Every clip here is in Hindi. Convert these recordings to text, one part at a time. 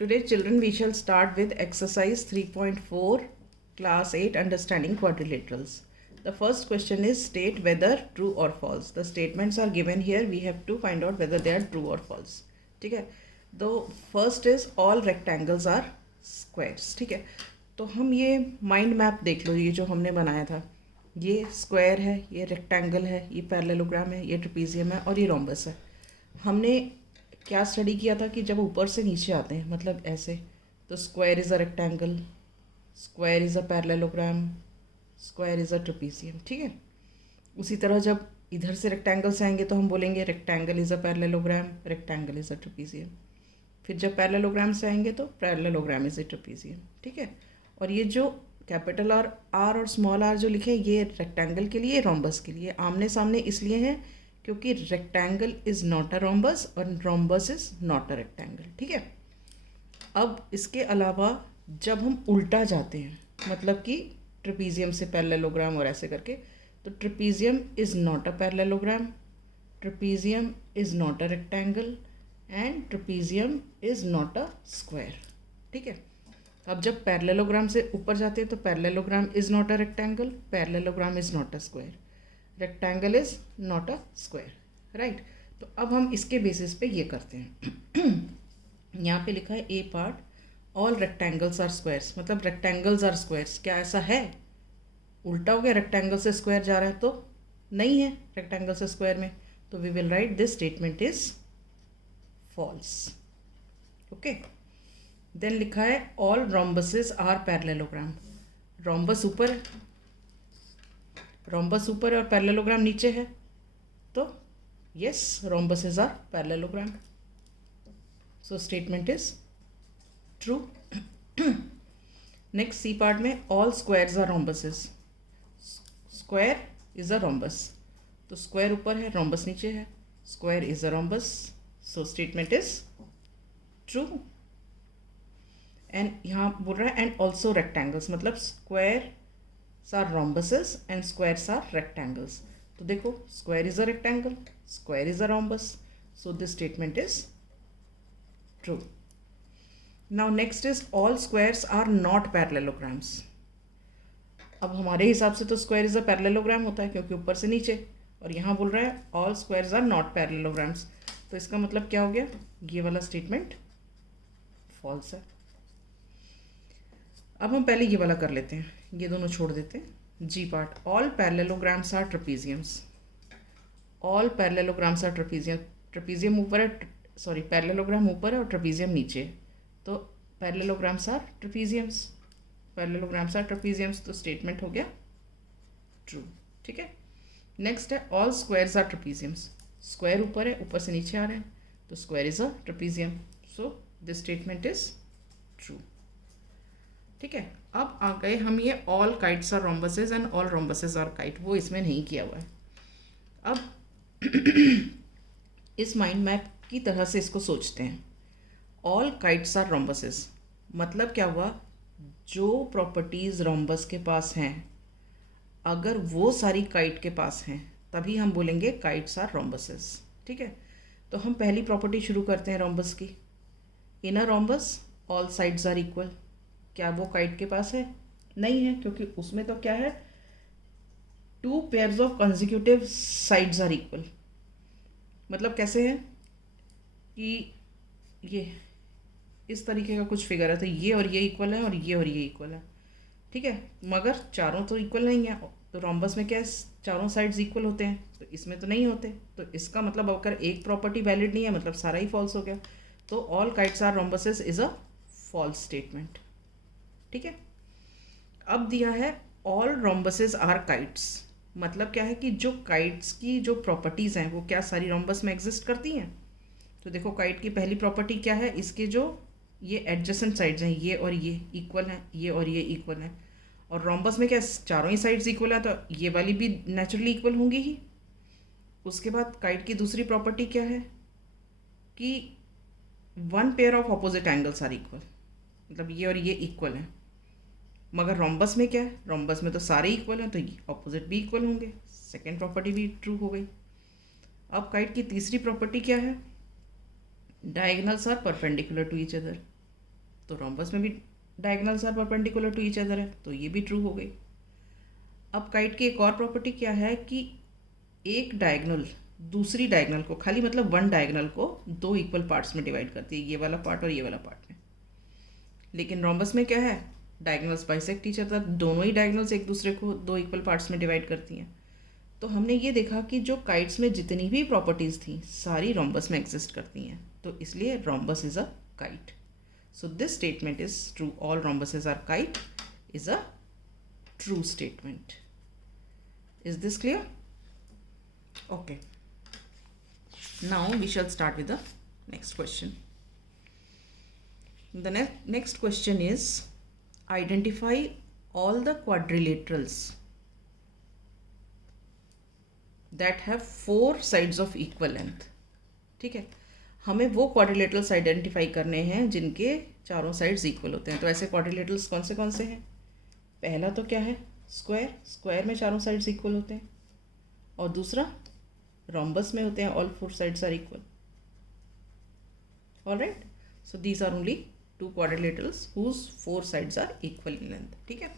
Today, children, we shall start with exercise 3.4, class 8, understanding quadrilaterals. The first question is state whether true or false. The statements are given here. We have to find out whether they are true or false. ठीक है. The first is all rectangles are squares. ठीक है. तो हम ये माइंड मैप देख लो, ये जो हमने बनाया था, ये स्क्वायर है, ये रेक्टेंगल है, ये पैरेललोग्राम है, ये ट्रेपीजियम है और ये रोम्बस है. हमने क्या स्टडी किया था कि जब ऊपर से नीचे आते हैं, मतलब ऐसे, तो square is a rectangle, square is a parallelogram, square is a trapezium. ठीक है. उसी तरह जब इधर से रेक्टेंगल से आएंगे तो हम बोलेंगे rectangle is a parallelogram, rectangle is a trapezium. फिर जब पैरेललोग्राम से आएंगे तो पैरेललोग्राम इज़ अ ट्रेपीजियम. ठीक है. और ये जो कैपिटल आर और स्मॉल आर जो लिखे हैं, ये रेक्टेंगल के लिए, रोम्बस के लिए. आमने सामने इसलिए हैं क्योंकि rectangle is not a rhombus और rhombus is not a rectangle. ठीक है. अब इसके अलावा जब हम उल्टा जाते हैं, मतलब कि ट्रेपीजियम से पैरेललोग्राम और ऐसे करके, तो trapezium is not a parallelogram, trapezium is not a rectangle and trapezium is not a square. ठीक है. अब जब पैरेललोग्राम से ऊपर जाते हैं तो parallelogram is not a rectangle, parallelogram is not a square, rectangle is not a square. Right. तो अब हम इसके बेसिस पे ये करते हैं. यहाँ पे लिखा है A part, all rectangles are squares, मतलब रेक्टेंगल्स आर स्क्वायर्स. क्या ऐसा है? उल्टा हो गया, रेक्टेंगल से स्क्वायर जा रहा है तो नहीं है रेक्टेंगल से स्क्वायर में. तो we will write this statement is false. Okay. Then लिखा है all rhombuses are parallelogram. Rhombus ऊपर है, रोम्बस ऊपर है और पैरेललोग्राम नीचे है, तो yes, rhombuses are parallelogram. So statement is true. Next C part में all squares are rhombuses. Square is a rhombus, तो स्क्वायर ऊपर है, रोम्बस नीचे है, square is a rhombus. So statement is true. And यहाँ बोल रहा है एंड ऑल्सो रेक्टेंगल्स, मतलब square are rhombuses and squares are rectangles. तो देखो, square is a rectangle, square is a rhombus. So this statement is true. Now next is all squares are not parallelograms. अब हमारे हिसाब से तो स्क्वायर इज अ पैरेललोग्राम होता है क्योंकि ऊपर से नीचे, और यहाँ बोल रहा है all squares are not parallelograms. तो इसका मतलब क्या हो गया? ये वाला स्टेटमेंट फॉल्स है. अब हम पहले ये वाला कर लेते हैं, ये दोनों छोड़ देते हैं. G part, all parallelograms are trapeziums. All parallelograms are trapezium. Trapezium ऊपर है, सॉरी, पैरेललोग्राम ऊपर है और ट्रेपीजियम नीचे, तो parallelograms are trapeziums, parallelograms are trapeziums. तो स्टेटमेंट हो गया ट्रू. ठीक है. नेक्स्ट है all squares are trapeziums. Square ऊपर है, ऊपर से नीचे आ रहे हैं, तो square is a trapezium. So this statement is true. ठीक है. अब आ गए हम ये all kites are rhombuses and all rhombuses are kite, वो इसमें नहीं किया हुआ है. अब इस माइंड मैप की तरह से इसको सोचते हैं. ऑल काइट्स आर रोम्बसेस मतलब क्या हुआ? जो प्रॉपर्टीज़ रोम्बस के पास हैं, अगर वो सारी काइट के पास हैं तभी हम बोलेंगे काइट्स आर रोम्बसेस. ठीक है. तो हम पहली प्रॉपर्टी शुरू करते हैं रोम्बस की. In a rhombus all sides are equal. क्या वो काइट के पास है? नहीं है, क्योंकि उसमें तो क्या है, two pairs of consecutive sides are equal. मतलब कैसे है कि ये इस तरीके का कुछ फिगर है, तो ये और ये इक्वल है और ये इक्वल है. ठीक है. मगर चारों तो इक्वल नहीं है. तो रोम्बस में क्या है, चारों साइड्स इक्वल होते हैं, तो इसमें तो नहीं होते. तो इसका मतलब अगर एक प्रॉपर्टी वैलिड नहीं है, मतलब सारा ही फॉल्स हो गया. तो all kites are rhombuses is a false statement. ठीक है. अब दिया है ऑल रोम्बसेस आर काइट्स. मतलब क्या है कि जो काइट्स की जो प्रॉपर्टीज़ हैं वो क्या सारी रोम्बस में एग्जिस्ट करती हैं. तो देखो, काइट की पहली प्रॉपर्टी क्या है, इसके जो ये एडजेसेंट साइड्स हैं, ये और ये इक्वल हैं, ये और ये इक्वल हैं. और रोम्बस में क्या, चारों ही साइड्स इक्वल हैं, तो ये वाली भी नेचुरली इक्वल होंगी ही. उसके बाद काइट की दूसरी प्रॉपर्टी क्या है कि one pair of opposite angles are equal, मतलब ये और ये इक्वल हैं. मगर रोम्बस में क्या है, रोम्बस में तो सारे इक्वल हैं, तो ऑपोजिट भी इक्वल होंगे. सेकेंड प्रॉपर्टी भी ट्रू हो गई. अब काइट की तीसरी प्रॉपर्टी क्या है? Diagonals are perpendicular to each other. तो रोम्बस में भी diagonals are perpendicular to each other है, तो ये भी ट्रू हो गई। अब काइट की एक और प्रॉपर्टी क्या है कि एक डायगोनल दूसरी डायगोनल को, खाली मतलब वन डायगोनल को दो इक्वल पार्ट्स में डिवाइड करती है, ये वाला पार्ट और ये वाला पार्ट में। लेकिन रोम्बस में क्या है, डायगोनल्स बाइसेक्ट ईच अदर, दोनों ही डायगोनल्स एक दूसरे को दो इक्वल पार्ट्स में डिवाइड करती हैं। तो हमने ये देखा कि जो काइट्स में जितनी भी प्रॉपर्टीज़ थी सारी रोम्बस में एग्जिस्ट करती हैं, तो इसलिए rhombus is a kite. So this statement is true, all rhombuses are kite is a true statement. Is this clear? Okay, now we shall start with the next question. The next question is identify all the quadrilaterals that have four sides of equal length. ठीक है, हमें वो क्वाड्रिलेटरल्स आइडेंटिफाई करने हैं जिनके चारों साइड्स इक्वल होते हैं। तो ऐसे क्वाड्रिलेटरल्स कौन से हैं? पहला तो क्या है, स्क्वायर, स्क्वायर में चारों साइड्स इक्वल होते हैं। और दूसरा रोम्बस में होते हैं, all four sides are equal. Alright, so these are only two quadrilaterals whose four sides are equal in length. ठीक है,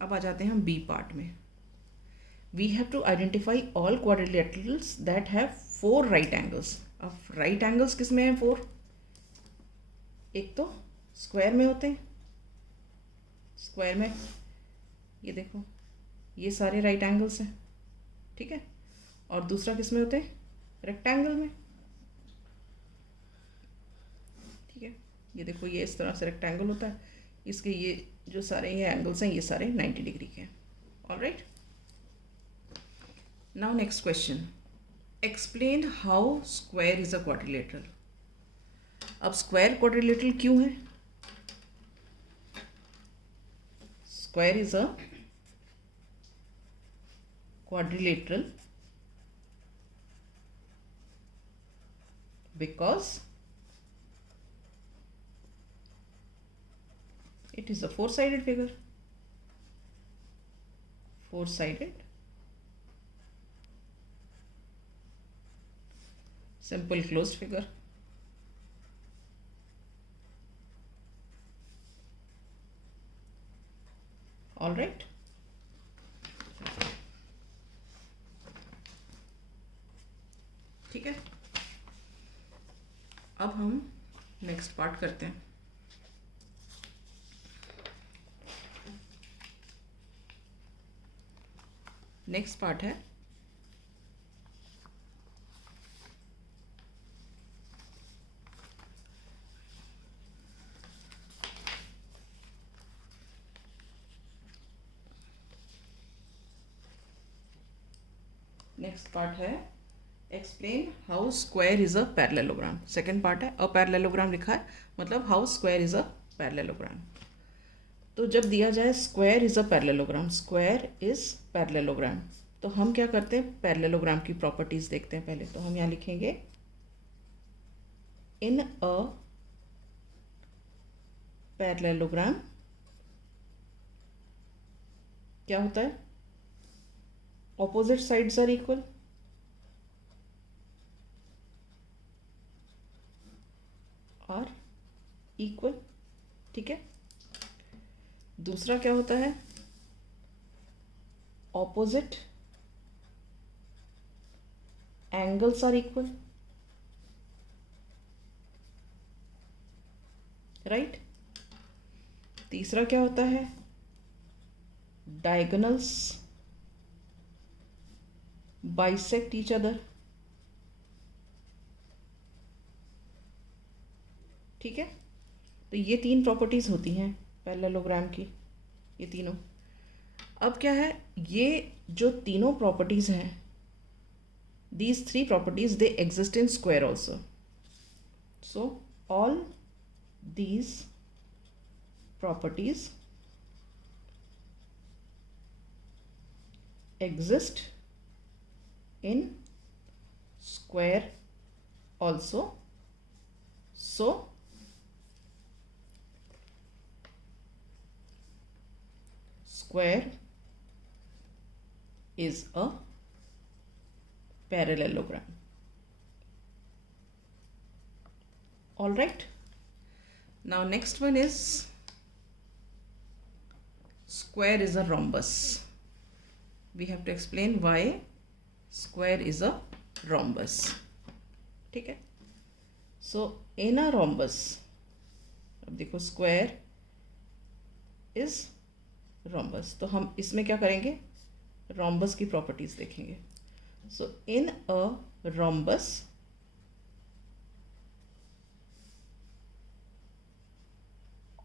अब आ जाते हैं हम बी पार्ट में। We have to identify all quadrilaterals that have four right angles. अब राइट एंगल्स किस में हैं? फोर। एक तो स्क्वायर में होते हैं, स्क्वायर में ये देखो ये सारे राइट एंगल्स हैं। ठीक है, और दूसरा किस में होते हैं? रेक्टेंगल में। ठीक है, ये देखो ये इस तरह से रेक्टेंगल होता है, इसके ये जो सारे ये एंगल्स हैं ये सारे 90 डिग्री के हैं। Alright, now next question, explain how square is a quadrilateral. अब स्क्वायर क्वाड्रिलेटरल क्यों है? Square is a quadrilateral because it is a four-sided figure. Four-sided simple closed figure. All right. ठीक है, अब हम नेक्स्ट पार्ट करते हैं। नेक्स्ट पार्ट है explain how square is a parallelogram. Second part है, अ पैरेललोग्राम लिखा है, मतलब how square is a parallelogram. तो जब दिया जाए square is a parallelogram, square is parallelogram, तो हम क्या करते हैं? पैरेललोग्राम की प्रॉपर्टीज देखते हैं पहले। तो हम यहाँ लिखेंगे इन अ पैरेललोग्राम क्या होता है? Opposite sides are equal. और इक्वल। ठीक है, दूसरा क्या होता है? Opposite angles are equal. Right, तीसरा क्या होता है? Diagonals bisect each other. ठीक है, तो ये तीन प्रॉपर्टीज होती हैं पैरेललोग्राम की, ये तीनों। अब क्या है, ये जो तीनों प्रॉपर्टीज हैं, these three properties they exist in square also. So all these properties exist in square also. So square is a parallelogram. All right, Now next one is square is a rhombus. We have to explain why square is a rhombus. ठीक है. So in a rhombus, अब देखो square is rhombus, तो हम इसमें क्या करेंगे, rhombus की properties देखेंगे. So in a rhombus,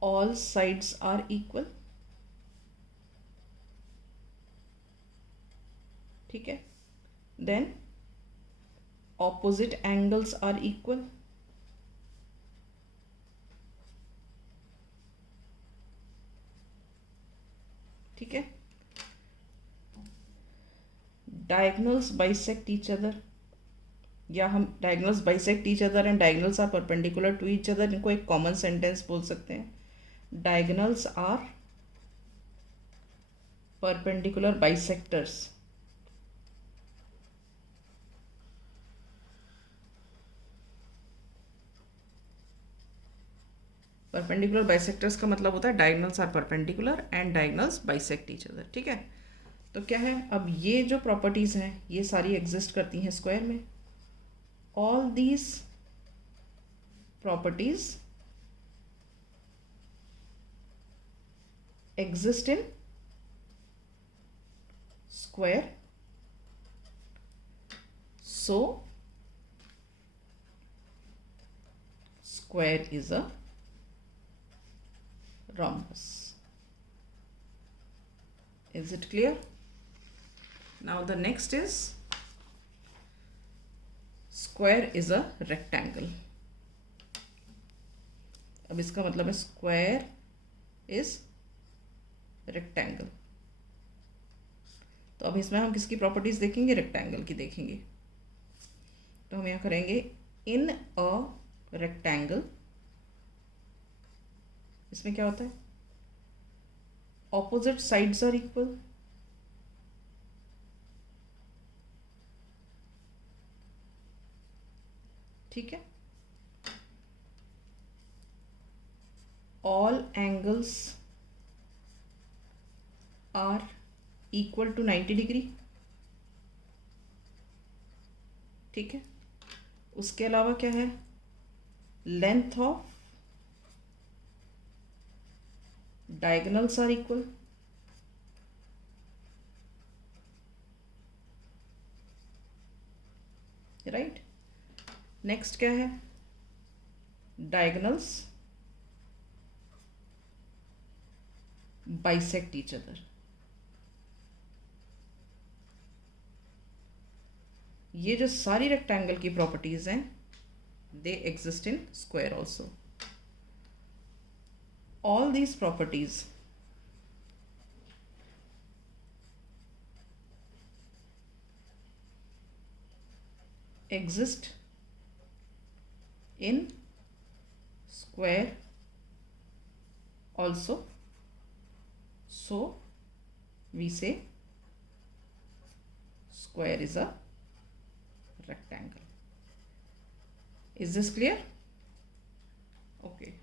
all sides are equal. ठीक है. Then opposite angles are equal. ठीक है. Diagonals bisect each other, या हम diagonals bisect each other and diagonals are perpendicular to each other, इनको एक common sentence बोल सकते हैं. Diagonals are perpendicular bisectors. Perpendicular bisectors का मतलब होता है diagonals are perpendicular and diagonals bisect each other. ठीक है. तो क्या है, अब ये जो प्रॉपर्टीज हैं ये सारी एग्जिस्ट करती हैं स्क्वायर में. All these properties exist in square. So square is a rhombus. Is it clear? Now the next is square is a rectangle. अब इसका मतलब है square is rectangle. तो अब इसमें हम किसकी प्रॉपर्टीज देखेंगे, रेक्टेंगल की देखेंगे. तो हम यहाँ करेंगे in a rectangle. इसमें क्या होता है, ऑपोजिट साइड्स आर इक्वल. ठीक है. All angles are equal to 90 degree. ठीक है. उसके अलावा क्या है, length of diagonals are equal. Right. Next क्या है, diagonals bisect each other. ये जो सारी रेक्टेंगल की प्रॉपर्टीज हैं they exist in square also. All these properties exist in square also. So we say square is a rectangle. Is this clear? Okay.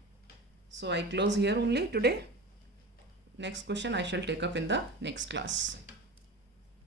So I close here only today. Next question I shall take up in the next class.